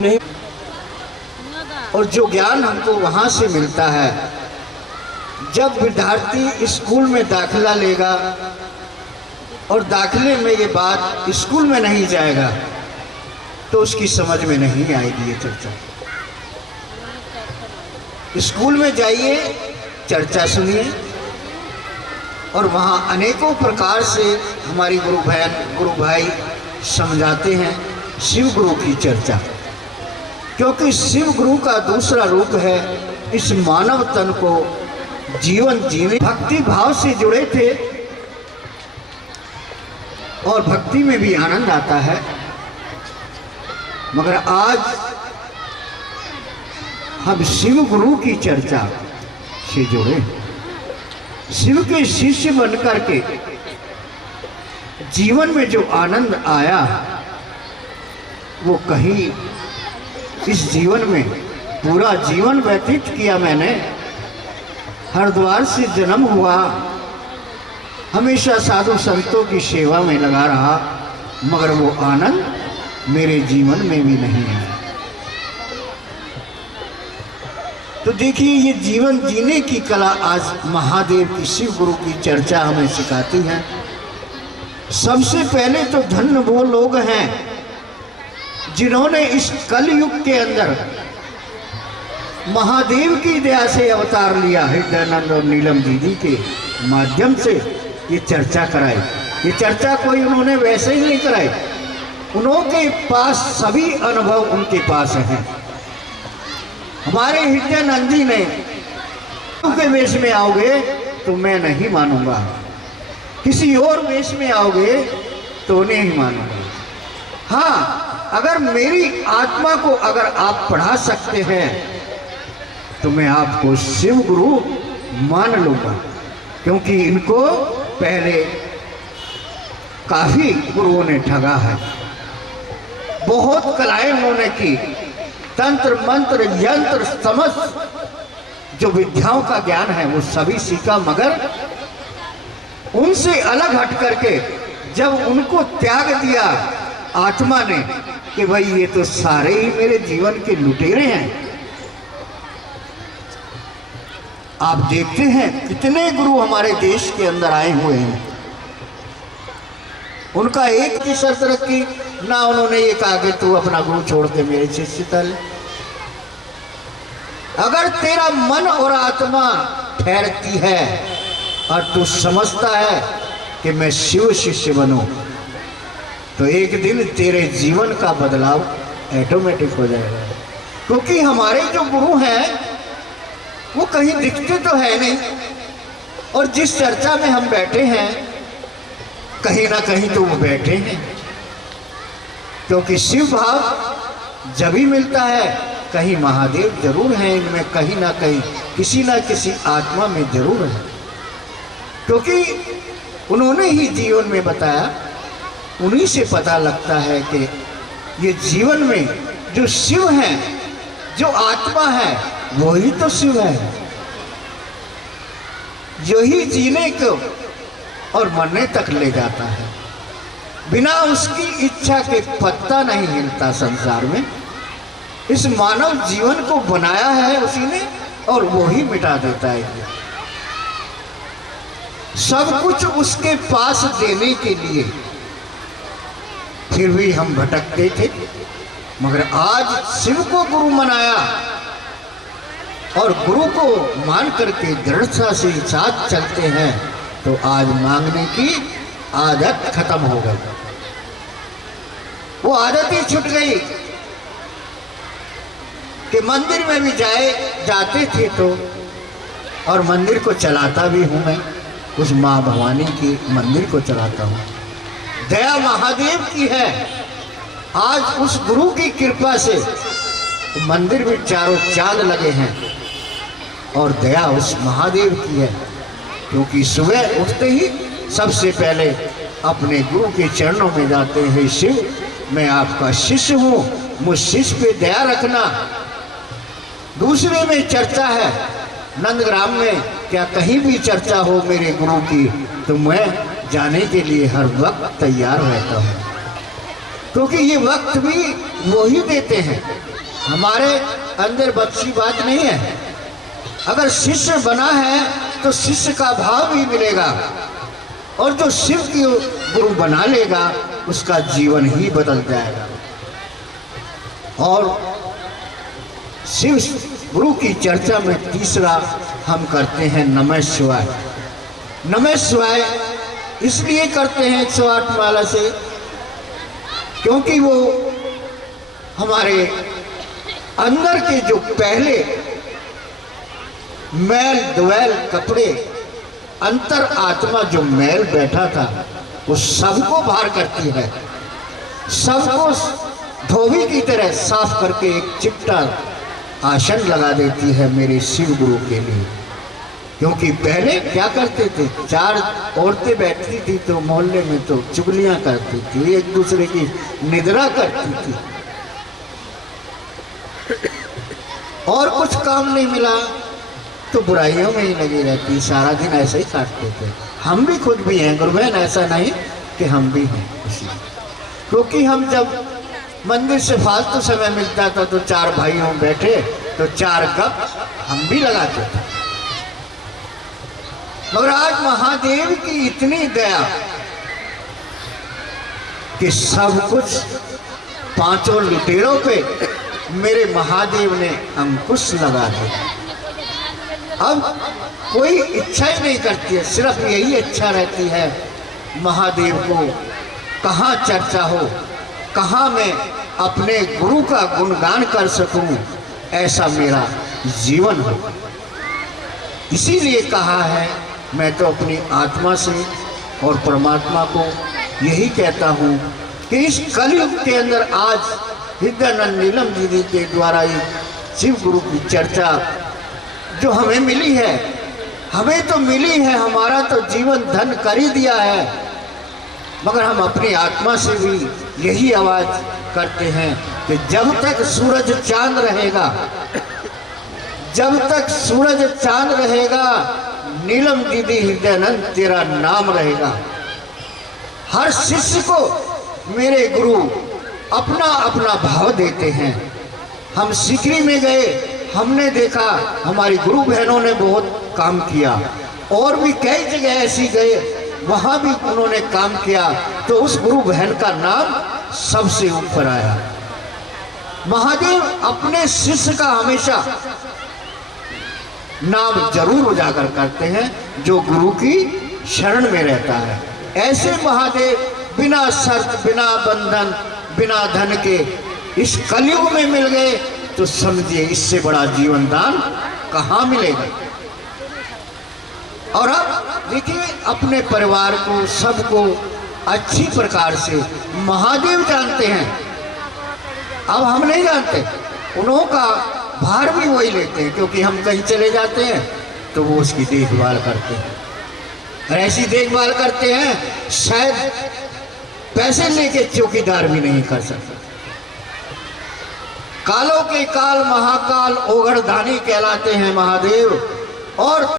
नहीं, और जो ज्ञान हमको वहाँ से मिलता है। जब विद्यार्थी स्कूल में दाखिला लेगा और दाखिले में ये बात स्कूल में नहीं जाएगा तो उसकी समझ में नहीं आएगी ये चर्चा। स्कूल में जाइए, चर्चा सुनिए, और वहाँ अनेकों प्रकार से हमारी गुरु बहन गुरु भाई समझाते हैं शिव गुरु की चर्चा। क्योंकि शिव गुरु का दूसरा रूप है इस मानव तन को जीवन जीने। भक्ति भाव से जुड़े थे और भक्ति में भी आनंद आता है, मगर आज हम शिव गुरु की चर्चा से जुड़े। शिव के शिष्य बनकर के जीवन में जो आनंद आया वो कहीं इस जीवन में पूरा जीवन व्यतीत किया मैंने। हरिद्वार से जन्म हुआ, हमेशा साधु संतों की सेवा में लगा रहा, मगर वो आनंद मेरे जीवन में भी नहीं है। तो देखिए, ये जीवन जीने की कला आज महादेव की शिव गुरु की चर्चा हमें सिखाती है। सबसे पहले तो धन्य वो लोग हैं जिन्होंने इस कलयुग के अंदर महादेव की दया से अवतार लिया। हृदयानंद और नीलम दीदी के माध्यम से ये चर्चा कराई। ये चर्चा कोई उन्होंने वैसे ही नहीं कराई, उनके पास सभी अनुभव उनके पास हैं। हमारे हृदयानंदी ने के वेश में आओगे तो मैं नहीं मानूंगा, किसी और वेश में आओगे तो नहीं मानूंगा। हाँ, अगर मेरी आत्मा को अगर आप पढ़ा सकते हैं तो मैं आपको शिव गुरु मान लूंगा, क्योंकि इनको पहले काफी गुरुओं ने ठगा है। बहुत कलाएं उन्होंने की, तंत्र मंत्र यंत्र समस्त जो विद्याओं का ज्ञान है वो सभी सीखा, मगर उनसे अलग हट करके जब उनको त्याग दिया आत्मा ने कि भाई ये तो सारे ही मेरे जीवन के लुटेरे हैं। आप देखते हैं कितने गुरु हमारे देश के अंदर आए हुए हैं, उनका एक की शर्त रखी ना, उन्होंने ये कहा कि तू अपना गुरु छोड़ के मेरे शिष्य तल। अगर तेरा मन और आत्मा ठहरती है और तू समझता है कि मैं शिव शिष्य बनूं, तो एक दिन तेरे जीवन का बदलाव ऑटोमेटिक हो जाएगा। क्योंकि हमारे जो गुरु हैं वो कहीं दिखते तो है नहीं, और जिस चर्चा में हम बैठे हैं कहीं ना कहीं तो वो बैठे हैं। क्योंकि शिव भाव जब ही मिलता है, कहीं महादेव जरूर हैं इनमें, कहीं ना कहीं किसी ना किसी आत्मा में जरूर है। क्योंकि उन्होंने ही जीवन में बताया, उन्हीं से पता लगता है कि ये जीवन में जो शिव है, जो आत्मा है, वही तो शिव है। यही जीने को और मरने तक ले जाता है। बिना उसकी इच्छा के पत्ता नहीं हिलता संसार में। इस मानव जीवन को बनाया है उसी ने और वो ही मिटा देता है। सब कुछ उसके पास देने के लिए फिर भी हम भटकते थे, मगर आज शिव को गुरु मनाया और गुरु को मान करके दृढ़ता से साथ चलते हैं, तो आज मांगने की आदत खत्म हो गई। वो आदत ही छूट गई कि मंदिर में भी जाते थे तो, और मंदिर को चलाता भी हूँ मैं, उस माँ भवानी की मंदिर को चलाता हूँ। दया महादेव की है। आज उस गुरु की कृपा से मंदिर में चारों चांद लगे हैं, और दया उस महादेव की है। क्योंकि सुबह उठते ही सबसे पहले अपने गुरु के चरणों में जाते हैं, शिव मैं आपका शिष्य हूँ, मुझ शिष्य पे दया रखना। दूसरे में चर्चा है, नंदग्राम में क्या कहीं भी चर्चा हो मेरे गुरु की तो मैं जाने के लिए हर वक्त तैयार रहता हूँ। क्योंकि ये वक्त भी वो ही देते हैं, हमारे अंदर बच्ची बात नहीं है। अगर शिष्य बना है तो शिष्य का भाव भी मिलेगा, और जो शिव की गुरु बना लेगा उसका जीवन ही बदल जाएगा। और शिव गुरु की चर्चा में तीसरा हम करते हैं नमः शिवाय। नमः शिवाय इसलिए करते हैं 108 माला से, क्योंकि वो हमारे अंदर के जो पहले मैल द्वैल कपड़े, अंतर आत्मा जो मैल बैठा था वो सबको बाहर करती है, सबको धोबी की तरह साफ करके एक चिपटा आसन लगा देती है मेरे शिव गुरु के लिए। क्योंकि पहले क्या करते थे, 4 औरतें बैठती थी तो मोहल्ले में तो चुगलियां करती थी, एक दूसरे की निद्रा करती थी, और कुछ काम नहीं मिला तो बुराइयों में ही लगी रहती, सारा दिन ऐसे ही काटते थे। हम भी खुद भी हैं गुरु बहन, ऐसा नहीं कि हम भी हैं, क्योंकि हम जब मंदिर से फालतू समय मिलता था तो 4 भाइयों बैठे तो 4 गप हम भी लगाते थे। मगर आज महादेव की इतनी दया कि सब कुछ 5 लुटेरों पे मेरे महादेव ने अंकुश लगा दिया। अब कोई इच्छा ही नहीं करती है, सिर्फ यही इच्छा रहती है महादेव को कहाँ चर्चा हो, कहाँ मैं अपने गुरु का गुणगान कर सकूं, ऐसा मेरा जीवन हो। इसीलिए कहा है, मैं तो अपनी आत्मा से और परमात्मा को यही कहता हूँ कि इस कलयुग के अंदर आज हृदयानंद नीलम दीदी के द्वारा ये शिव गुरु की चर्चा जो हमें मिली है, हमें तो मिली है, हमारा तो जीवन धन कर ही दिया है, मगर हम अपनी आत्मा से भी यही आवाज करते हैं कि जब तक सूरज चांद रहेगा, जब तक सूरज चांद रहेगा, नीलम दीदी हृदयानंद तेरा नाम रहेगा। हर शिष्य को मेरे गुरु अपना अपना भाव देते हैं। हम सिकरी में गए, हमने देखा हमारी गुरु बहनों ने बहुत काम किया, और भी कई जगह ऐसी गए वहां भी उन्होंने काम किया, तो उस गुरु बहन का नाम सबसे ऊपर आया। महादेव अपने शिष्य का हमेशा नाम जरूर उजागर करते हैं जो गुरु की शरण में रहता है। ऐसे महादेव बिना शर्त, बिना बंधन, बिना धन के इस कलयुग में मिल गए तो समझिए इससे बड़ा जीवन दान कहाँ मिलेगा। और अब देखिए अपने परिवार को, सबको अच्छी प्रकार से महादेव जानते हैं, अब हम नहीं जानते, उन्हों का भार भी वही लेते हैं, क्योंकि हम कहीं चले जाते हैं तो वो उसकी देखभाल करते हैं, और ऐसी देखभाल करते हैं शायद पैसे लेके चौकीदार भी नहीं कर सकते। कालों के काल महाकाल ओगड़दानी कहलाते हैं महादेव। और